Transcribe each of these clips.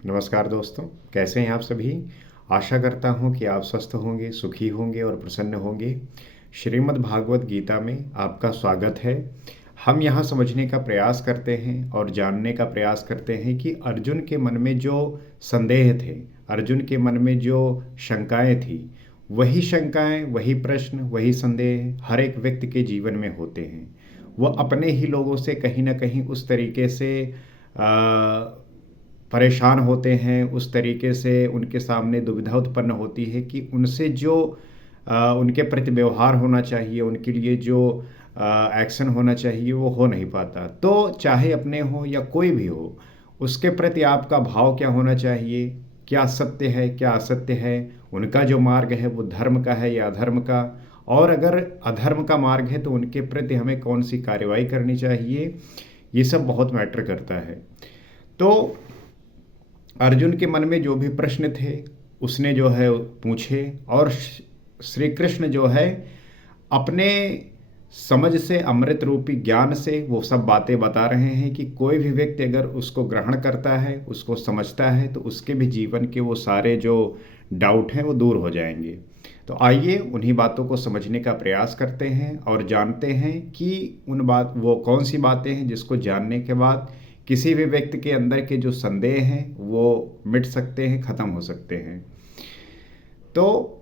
नमस्कार दोस्तों, कैसे हैं आप सभी। आशा करता हूं कि आप स्वस्थ होंगे, सुखी होंगे और प्रसन्न होंगे। श्रीमद् भागवत गीता में आपका स्वागत है। हम यहाँ समझने का प्रयास करते हैं और जानने का प्रयास करते हैं कि अर्जुन के मन में जो संदेह थे, अर्जुन के मन में जो शंकाएं थी, वही शंकाएं, वही प्रश्न, वही संदेह हर एक व्यक्ति के जीवन में होते हैं। वह अपने ही लोगों से कहीं ना कहीं उस तरीके से परेशान होते हैं, उस तरीके से उनके सामने दुविधा उत्पन्न होती है कि उनसे जो उनके प्रति व्यवहार होना चाहिए, उनके लिए जो एक्शन होना चाहिए वो हो नहीं पाता। तो चाहे अपने हो या कोई भी हो, उसके प्रति आपका भाव क्या होना चाहिए, क्या सत्य है क्या असत्य है, उनका जो मार्ग है वो धर्म का है या अधर्म का, और अगर अधर्म का मार्ग है तो उनके प्रति हमें कौन सी कार्रवाई करनी चाहिए, ये सब बहुत मैटर करता है। तो अर्जुन के मन में जो भी प्रश्न थे उसने जो है पूछे, और श्री कृष्ण जो है अपने समझ से, अमृत रूपी ज्ञान से वो सब बातें बता रहे हैं कि कोई भी व्यक्ति अगर उसको ग्रहण करता है, उसको समझता है, तो उसके भी जीवन के वो सारे जो डाउट हैं वो दूर हो जाएंगे। तो आइए उन्हीं बातों को समझने का प्रयास करते हैं और जानते हैं कि वो कौन सी बातें हैं जिसको जानने के बाद किसी भी व्यक्ति के अंदर के जो संदेह हैं वो मिट सकते हैं, ख़त्म हो सकते हैं। तो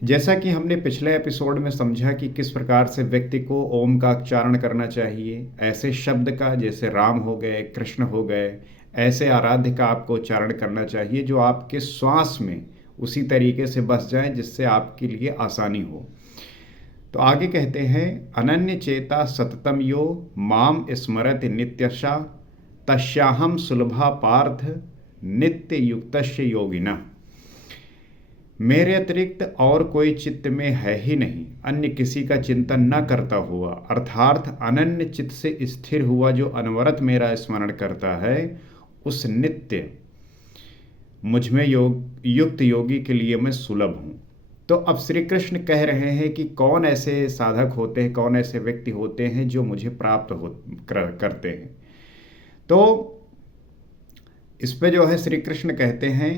जैसा कि हमने पिछले एपिसोड में समझा कि किस प्रकार से व्यक्ति को ओम का उच्चारण करना चाहिए, ऐसे शब्द का जैसे राम हो गए, कृष्ण हो गए, ऐसे आराध्य का आपको उच्चारण करना चाहिए जो आपके श्वास में उसी तरीके से बस जाए जिससे आपके लिए आसानी हो। तो आगे कहते हैं, अनन्य चेता सततम यो माम स्मरति नित्यशा तस्याहम सुलभा पार्थ नित्य युक्तस्य योगिना। मेरे अतिरिक्त और कोई चित्त में है ही नहीं, अन्य किसी का चिंतन न करता हुआ, अर्थात अनन्य चित्त से स्थिर हुआ जो अनवरत मेरा स्मरण करता है, उस नित्य मुझ में युक्त योगी के लिए मैं सुलभ हूँ। तो अब श्री कृष्ण कह रहे हैं कि कौन ऐसे साधक होते हैं, कौन ऐसे व्यक्ति होते हैं जो मुझे प्राप्त करते हैं। तो इस पे जो है श्री कृष्ण कहते हैं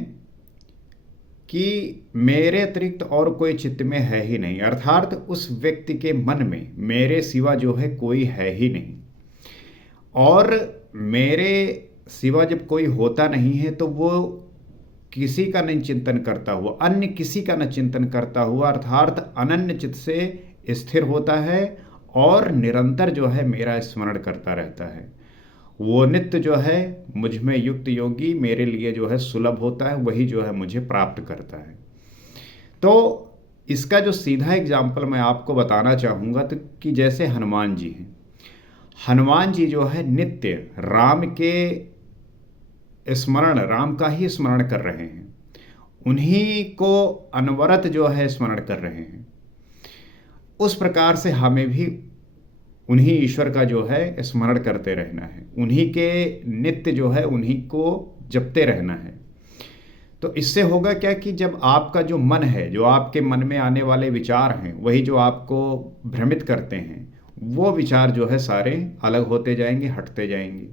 कि मेरे अतिरिक्त और कोई चित्त में है ही नहीं, अर्थात उस व्यक्ति के मन में मेरे सिवा जो है कोई है ही नहीं। और मेरे सिवा जब कोई होता नहीं है तो वो किसी का नहीं चिंतन करता हुआ, अन्य किसी का न चिंतन करता हुआ, अर्थात अनन्य चित्त से स्थिर होता है और निरंतर जो है मेरा स्मरण करता रहता है। वो नित्य जो है मुझ में युक्त योगी मेरे लिए जो है सुलभ होता है, वही जो है मुझे प्राप्त करता है। तो इसका जो सीधा एग्जाम्पल मैं आपको बताना चाहूँगा तो कि जैसे हनुमान जी हैं, हनुमान जी जो है नित्य राम के स्मरण, राम का ही स्मरण कर रहे हैं, उन्हीं को अनवरत जो है स्मरण कर रहे हैं। उस प्रकार से हमें भी उन्हीं ईश्वर का जो है स्मरण करते रहना है, उन्हीं के नित्य जो है उन्हीं को जपते रहना है। तो इससे होगा क्या कि जब आपका जो मन है, जो आपके मन में आने वाले विचार हैं, वही जो आपको भ्रमित करते हैं, वो विचार जो है सारे अलग होते जाएंगे, हटते जाएंगे।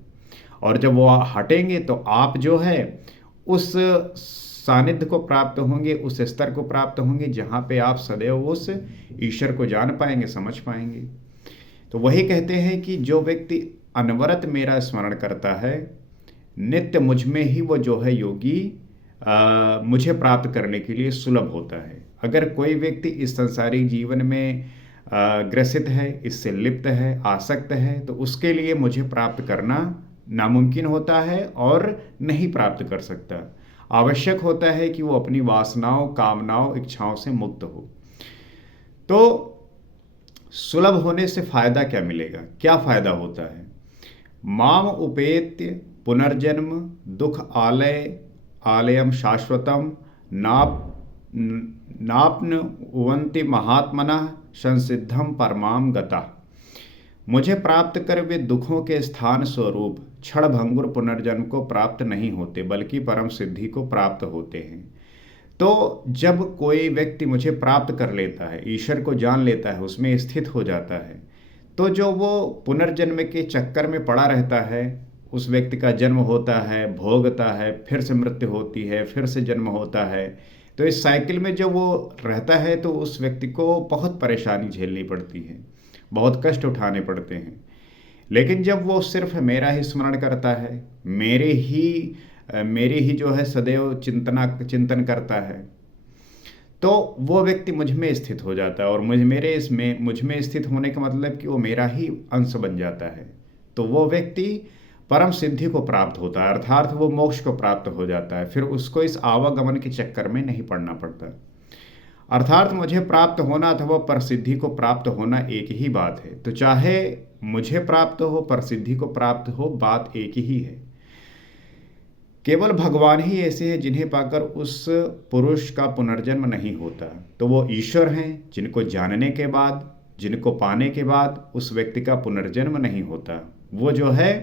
और जब वो हटेंगे तो आप जो है उस सानिध्य को प्राप्त होंगे, उस स्तर को प्राप्त होंगे जहाँ पे आप सदैव उस ईश्वर को जान पाएंगे, समझ पाएंगे। तो वही कहते हैं कि जो व्यक्ति अनवरत मेरा स्मरण करता है, नित्य मुझ में ही वो जो है योगी मुझे प्राप्त करने के लिए सुलभ होता है। अगर कोई व्यक्ति इस संसारिक जीवन में ग्रसित है, इससे लिप्त है, आसक्त है, तो उसके लिए मुझे प्राप्त करना नामुमकिन होता है और नहीं प्राप्त कर सकता। आवश्यक होता है कि वो अपनी वासनाओं, कामनाओं, इच्छाओं से मुक्त हो। तो सुलभ होने से फायदा क्या मिलेगा, क्या फायदा होता है। माम उपेत्य पुनर्जन्म दुख आलयम शाश्वतम नाप्न उवंति महात्मनः संसिद्धम परमाम गता। मुझे प्राप्त कर वे दुखों के स्थान स्वरूप क्षण भंगुर पुनर्जन्म को प्राप्त नहीं होते, बल्कि परम सिद्धि को प्राप्त होते हैं। तो जब कोई व्यक्ति मुझे प्राप्त कर लेता है, ईश्वर को जान लेता है, उसमें स्थित हो जाता है, तो जो वो पुनर्जन्म के चक्कर में पड़ा रहता है उस व्यक्ति का जन्म होता है, भोगता है, फिर से मृत्यु होती है, फिर से जन्म होता है। तो इस साइकिल में जब वो रहता है तो उस व्यक्ति को बहुत परेशानी झेलनी पड़ती है, बहुत कष्ट उठाने पड़ते हैं। लेकिन जब वो सिर्फ मेरा ही स्मरण करता है, मेरी ही जो है सदैव चिंतन करता है, तो वो व्यक्ति मुझ में स्थित हो जाता है। और मुझ में स्थित होने का मतलब कि वो मेरा ही अंश बन जाता है। तो वो व्यक्ति परम सिद्धि को प्राप्त होता है, अर्थात वो मोक्ष को प्राप्त हो जाता है। फिर उसको इस आवागमन के चक्कर में नहीं पड़ना पड़ता। अर्थात मुझे प्राप्त होना अथवा प्रसिद्धि को प्राप्त होना एक ही बात है। तो चाहे मुझे प्राप्त हो, प्रसिद्धि को प्राप्त हो, बात एक ही है। केवल भगवान ही ऐसे हैं जिन्हें पाकर उस पुरुष का पुनर्जन्म नहीं होता। तो वो ईश्वर हैं जिनको जानने के बाद, जिनको पाने के बाद उस व्यक्ति का पुनर्जन्म नहीं होता। वो जो है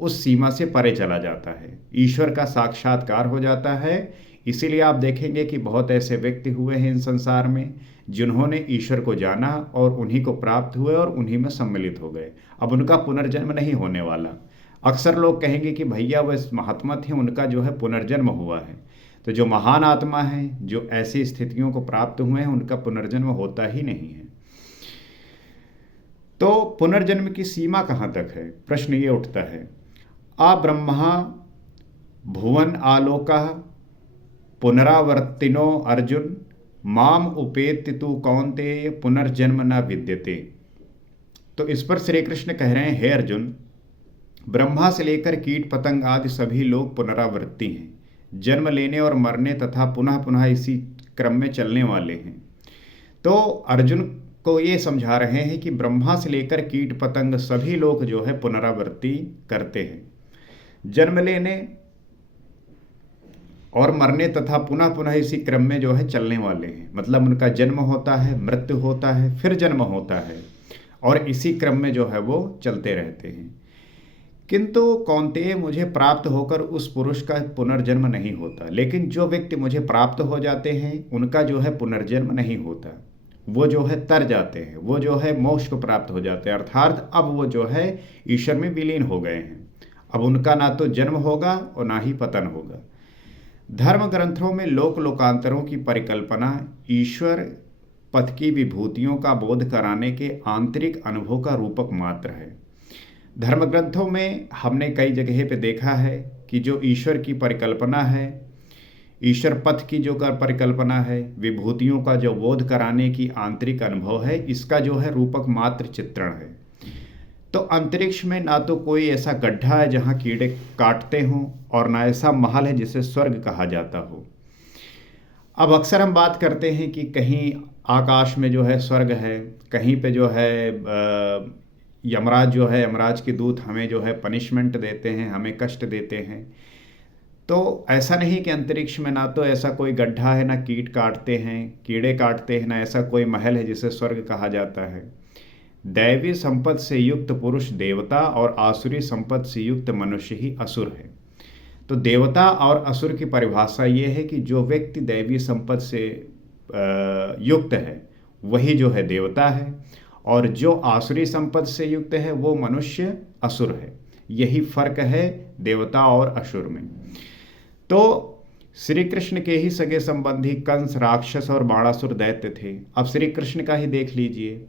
उस सीमा से परे चला जाता है, ईश्वर का साक्षात्कार हो जाता है। इसीलिए आप देखेंगे कि बहुत ऐसे व्यक्ति हुए हैं इन संसार में जिन्होंने ईश्वर को जाना और उन्हीं को प्राप्त हुए और उन्हीं में सम्मिलित हो गए। अब उनका पुनर्जन्म नहीं होने वाला। अक्सर लोग कहेंगे कि भैया वह महात्मा थे, उनका जो है पुनर्जन्म हुआ है। तो जो महान आत्मा है, जो ऐसी स्थितियों को प्राप्त हुए हैं, उनका पुनर्जन्म होता ही नहीं है। तो पुनर्जन्म की सीमा कहाँ तक है, प्रश्न ये उठता है। आ ब्रह्मा भुवन आलोका पुनरावर्तिनो अर्जुन माम उपेत्य तु कौन्तेय पुनर्जन्म न विद्यते। तो इस पर श्री कृष्ण कह रहे हैं, हे अर्जुन, ब्रह्मा से लेकर कीट पतंग आदि सभी लोग पुनरावृत्ति हैं, जन्म लेने और मरने तथा पुनः पुनः इसी क्रम में चलने वाले हैं। तो अर्जुन को ये समझा रहे हैं कि ब्रह्मा से लेकर कीट पतंग सभी लोग जो है पुनरावृत्ति करते हैं, जन्म लेने और मरने तथा पुनः पुनः इसी क्रम में जो है चलने वाले हैं। मतलब उनका जन्म होता है, मृत्यु होता है, फिर जन्म होता है और इसी क्रम में जो है वो चलते रहते हैं। किंतु कौन्तेय, मुझे प्राप्त होकर उस पुरुष का पुनर्जन्म नहीं होता। लेकिन जो व्यक्ति मुझे प्राप्त हो जाते हैं उनका जो है पुनर्जन्म नहीं होता। वो जो है तर जाते हैं, वो जो है मोक्ष को प्राप्त हो जाते हैं। अर्थात अब वो जो है ईश्वर में विलीन हो गए हैं। अब उनका ना तो जन्म होगा और ना ही पतन होगा। धर्म ग्रंथों में लोक लोकांतरों की परिकल्पना ईश्वर पथ की विभूतियों का बोध कराने के आंतरिक अनुभव का रूपक मात्र है। धर्म ग्रंथों में हमने कई जगह पे देखा है कि जो ईश्वर की परिकल्पना है, ईश्वर पथ की जो परिकल्पना है, विभूतियों का जो बोध कराने की आंतरिक अनुभव है, इसका जो है रूपक मात्र चित्रण है। तो अंतरिक्ष में ना तो कोई ऐसा गड्ढा है जहाँ कीड़े काटते हों और ना ऐसा महल है जिसे स्वर्ग कहा जाता हो। अब अक्सर हम बात करते हैं कि कहीं आकाश में जो है स्वर्ग है, कहीं पे जो है यमराज जो है, यमराज के दूत हमें जो है पनिशमेंट देते हैं, हमें कष्ट देते हैं। तो ऐसा नहीं कि अंतरिक्ष में ना तो ऐसा कोई गड्ढा है, ना कीट काटते हैं, कीड़े काटते हैं, ना ऐसा कोई महल है जिसे स्वर्ग कहा जाता है। दैवी संपत्ति से युक्त पुरुष देवता और आसुरी संपत्ति से युक्त मनुष्य ही असुर है। तो देवता और असुर की परिभाषा ये है कि जो व्यक्ति दैवी संपत्ति से युक्त है वही जो है देवता है, और जो आसुरी संपत्ति से युक्त है वो मनुष्य असुर है। यही फर्क है देवता और असुर में। तो श्री कृष्ण के ही सगे संबंधी कंस राक्षस और बाणासुर दैत्य थे। अब श्री कृष्ण का ही देख लीजिए,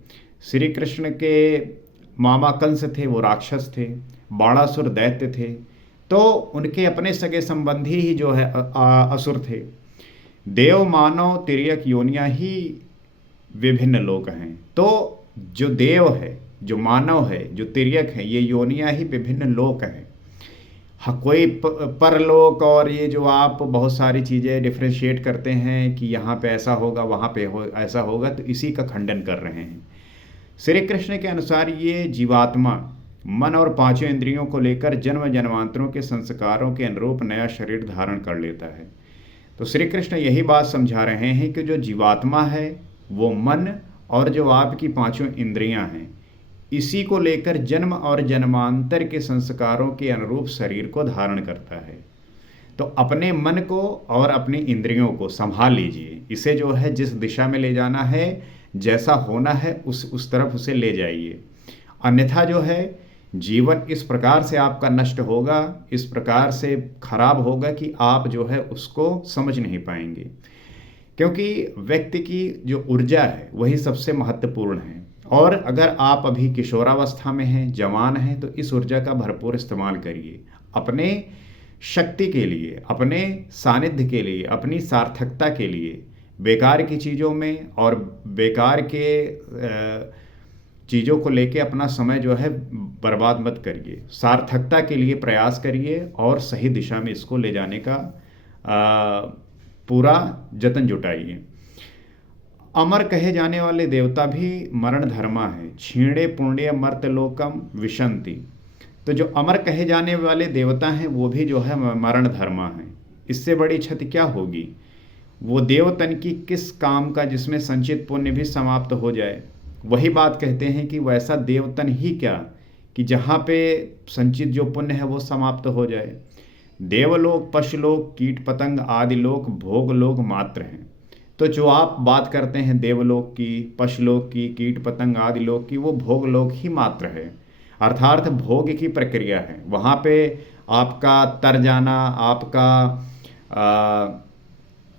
श्री कृष्ण के मामा कंस थे, वो राक्षस थे, बाणासुर दैत्य थे। तो उनके अपने सगे संबंधी ही जो है असुर थे। देव मानव तिर्यक योनियां ही विभिन्न लोक हैं। तो जो देव है, जो मानव है, जो तिर्यक है, ये योनियां ही विभिन्न लोक हैं। हाँ, कोई परलोक और ये जो आप बहुत सारी चीज़ें डिफ्रेंशिएट करते हैं कि यहाँ पे ऐसा होगा, वहाँ पे ऐसा होगा, तो इसी का खंडन कर रहे हैं। श्री कृष्ण के अनुसार ये जीवात्मा मन और पांचों इंद्रियों को लेकर जन्म जन्मांतरों के संस्कारों के अनुरूप नया शरीर धारण कर लेता है। तो श्री कृष्ण यही बात समझा रहे हैं कि जो जीवात्मा है वो मन और जो आपकी पांचों इंद्रियां हैं, इसी को लेकर जन्म और जन्मांतर के संस्कारों के अनुरूप शरीर को धारण करता है। तो अपने मन को और अपनी इंद्रियों को संभाल लीजिए। इसे जो है जिस दिशा में ले जाना है, जैसा होना है उस तरफ उसे ले जाइए। अन्यथा जो है जीवन इस प्रकार से आपका नष्ट होगा, इस प्रकार से खराब होगा कि आप जो है उसको समझ नहीं पाएंगे। क्योंकि व्यक्ति की जो ऊर्जा है वही सबसे महत्वपूर्ण है। और अगर आप अभी किशोरावस्था में हैं, जवान हैं, तो इस ऊर्जा का भरपूर इस्तेमाल करिए अपने शक्ति के लिए, अपने सानिध्य के लिए, अपनी सार्थकता के लिए। बेकार की चीज़ों में और बेकार के चीज़ों को लेके अपना समय जो है बर्बाद मत करिए। सार्थकता के लिए प्रयास करिए और सही दिशा में इसको ले जाने का पूरा जतन जुटाइए। अमर कहे जाने वाले देवता भी मरण धर्मा है, क्षीणे पुण्य मर्तलोकम विशंति। तो जो अमर कहे जाने वाले देवता हैं वो भी जो है मरण धर्मा है। इससे बड़ी क्षति क्या होगी? वो देवतन की किस काम का जिसमें संचित पुण्य भी समाप्त हो जाए। वही बात कहते हैं कि वैसा देवतन ही क्या कि जहाँ पे संचित जो पुण्य है वो समाप्त हो जाए। देवलोक, पशुलोक, कीट पतंग आदि लोक भोग लोक मात्र हैं। तो जो आप बात करते हैं देवलोक की, पशुलोक की, कीट पतंग आदि लोक की, वो भोग लोक ही मात्र है। अर्थात भोग की प्रक्रिया है। वहाँ पे आपका तर जाना, आपका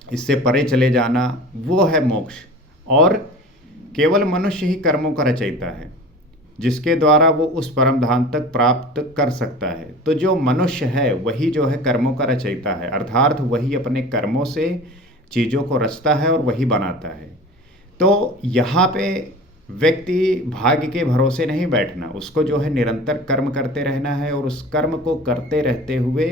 इससे परे चले जाना, वो है मोक्ष। और केवल मनुष्य ही कर्मों का रचयिता है जिसके द्वारा वो उस परम धाम तक प्राप्त कर सकता है। तो जो मनुष्य है वही जो है कर्मों का रचयिता है, अर्थात वही अपने कर्मों से चीज़ों को रचता है और वही बनाता है। तो यहाँ पे व्यक्ति भाग्य के भरोसे नहीं बैठना, उसको जो है निरंतर कर्म करते रहना है और उस कर्म को करते रहते हुए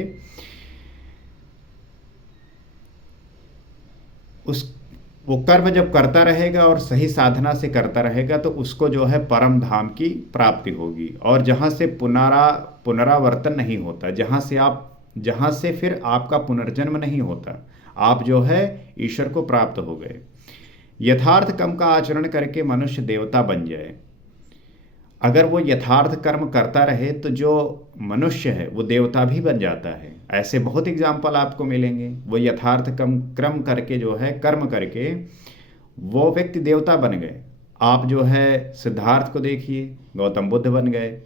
वो कर्म जब करता रहेगा और सही साधना से करता रहेगा तो उसको जो है परम धाम की प्राप्ति होगी। और जहाँ से पुनरावर्तन नहीं होता, जहाँ से फिर आपका पुनर्जन्म नहीं होता, आप जो है ईश्वर को प्राप्त हो गए। यथार्थ कर्म का आचरण करके मनुष्य देवता बन जाए। अगर वो यथार्थ कर्म करता रहे तो जो मनुष्य है वो देवता भी बन जाता है। ऐसे बहुत एग्जाम्पल आपको मिलेंगे। वो यथार्थ कर्म करके जो है कर्म करके वो व्यक्ति देवता बन गए। आप जो है सिद्धार्थ को देखिए, गौतम बुद्ध बन गए।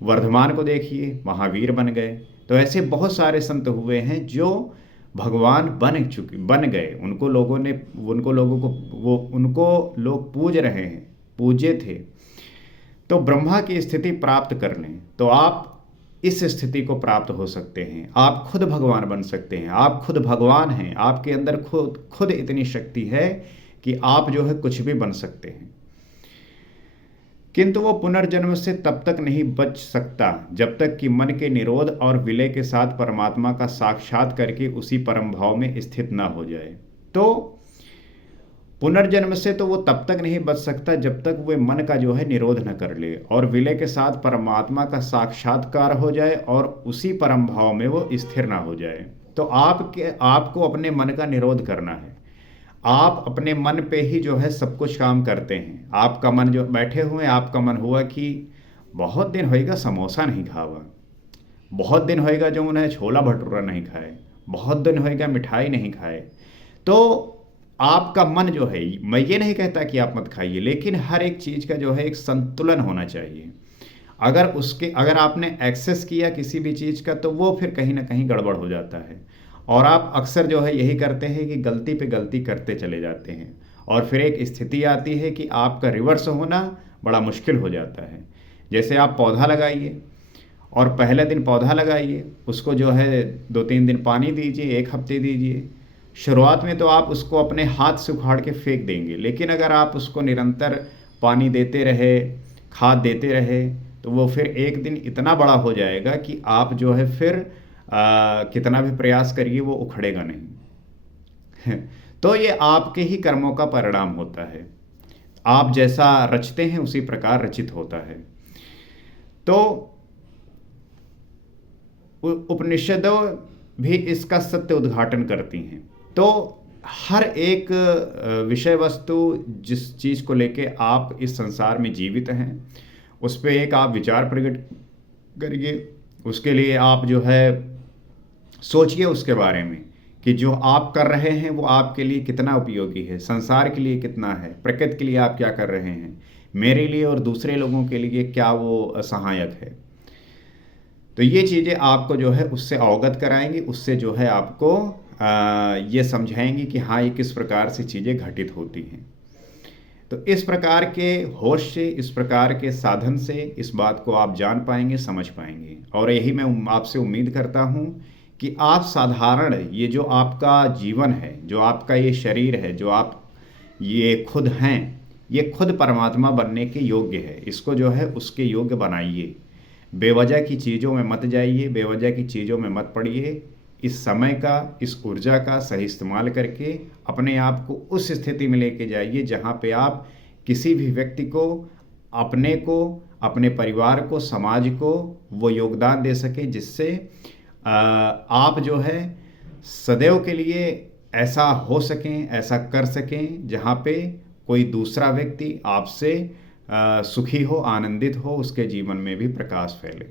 वर्धमान को देखिए, महावीर बन गए। तो ऐसे बहुत सारे संत हुए हैं जो भगवान बन गए। उनको लोग पूज रहे हैं, पूज्य थे। तो ब्रह्मा की स्थिति प्राप्त कर लें तो आप इस स्थिति को प्राप्त हो सकते हैं। आप खुद भगवान बन सकते हैं। आप खुद भगवान हैं। आपके अंदर खुद इतनी शक्ति है कि आप जो है कुछ भी बन सकते हैं। किंतु वो पुनर्जन्म से तब तक नहीं बच सकता जब तक कि मन के निरोध और विलय के साथ परमात्मा का साक्षात करके उसी परम भाव में स्थित ना हो जाए। तो पुनर्जन्म से तो वो तब तक नहीं बच सकता जब तक वो मन का जो है निरोध न कर ले और विलय के साथ परमात्मा का साक्षात्कार हो जाए और उसी परम भाव में वो स्थिर ना हो जाए। तो आपको अपने मन का निरोध करना है। आप अपने मन पे ही जो है सब कुछ काम करते हैं। आपका मन जो बैठे हुए, आपका मन हुआ कि बहुत दिन होएगा समोसा नहीं खावा, बहुत दिन होएगा जो उन्हें छोला भटूरा नहीं खाए, बहुत दिन होएगा मिठाई नहीं खाए। तो आपका मन जो है, मैं ये नहीं कहता कि आप मत खाइए, लेकिन हर एक चीज़ का जो है एक संतुलन होना चाहिए। अगर आपने एक्सेस किया किसी भी चीज़ का तो वो फिर कहीं ना कहीं गड़बड़ हो जाता है। और आप अक्सर जो है यही करते हैं कि गलती पे गलती करते चले जाते हैं और फिर एक स्थिति आती है कि आपका रिवर्स होना बड़ा मुश्किल हो जाता है। जैसे आप पौधा लगाइए और पहले दिन पौधा लगाइए, उसको जो है 2-3 दिन पानी दीजिए, 1 हफ्ते दीजिए। शुरुआत में तो आप उसको अपने हाथ से उखाड़ के फेंक देंगे, लेकिन अगर आप उसको निरंतर पानी देते रहे, खाद देते रहे, तो वो फिर एक दिन इतना बड़ा हो जाएगा कि आप जो है फिर कितना भी प्रयास करिए वो उखड़ेगा नहीं। तो ये आपके ही कर्मों का परिणाम होता है। आप जैसा रचते हैं उसी प्रकार रचित होता है। तो उपनिषदों भी इसका सत्य उद्घाटन करती हैं। तो हर एक विषय वस्तु जिस चीज़ को लेके आप इस संसार में जीवित हैं उस पर एक आप विचार प्रकट करिए। उसके लिए आप जो है सोचिए उसके बारे में कि जो आप कर रहे हैं वो आपके लिए कितना उपयोगी है, संसार के लिए कितना है, प्रकृति के लिए आप क्या कर रहे हैं, मेरे लिए और दूसरे लोगों के लिए क्या वो सहायक है। तो ये चीज़ें आपको जो है उससे अवगत कराएँगी, उससे जो है आपको ये समझाएँगी कि हाँ, ये किस प्रकार से चीज़ें घटित होती हैं। तो इस प्रकार के होश से, इस प्रकार के साधन से इस बात को आप जान पाएँगे, समझ पाएँगे और यही मैं आपसे उम्मीद करता हूँ कि आप साधारण ये जो आपका जीवन है, जो आपका ये शरीर है, जो आप ये खुद हैं, ये खुद परमात्मा बनने के योग्य है। इसको जो है उसके योग्य बनाइए। बेवजह की चीज़ों में मत जाइए, बेवजह की चीज़ों में मत पड़िए। इस समय का, इस ऊर्जा का सही इस्तेमाल करके अपने आप को उस स्थिति में लेके जाइए जहाँ पे आप किसी भी व्यक्ति को, अपने को, अपने परिवार को, समाज को वो योगदान दे सकें जिससे आप जो है सदैव के लिए ऐसा हो सकें, ऐसा कर सकें जहाँ पे कोई दूसरा व्यक्ति आपसे सुखी हो, आनंदित हो, उसके जीवन में भी प्रकाश फैले।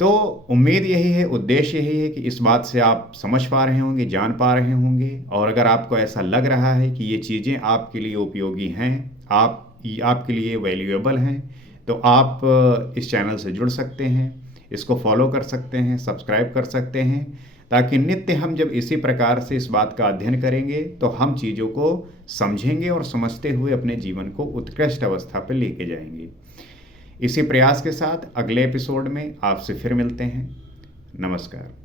तो उम्मीद यही है, उद्देश्य यही है कि इस बात से आप समझ पा रहे होंगे, जान पा रहे होंगे और अगर आपको ऐसा लग रहा है कि ये चीज़ें आपके लिए उपयोगी हैं, आपके लिए वैल्यूएबल हैं, तो आप इस चैनल से जुड़ सकते हैं, इसको फॉलो कर सकते हैं, सब्सक्राइब कर सकते हैं, ताकि नित्य हम जब इसी प्रकार से इस बात का अध्ययन करेंगे, तो हम चीज़ों को समझेंगे और समझते हुए अपने जीवन को उत्कृष्ट अवस्था पर लेके जाएंगे। इसी प्रयास के साथ अगले एपिसोड में आपसे फिर मिलते हैं। नमस्कार।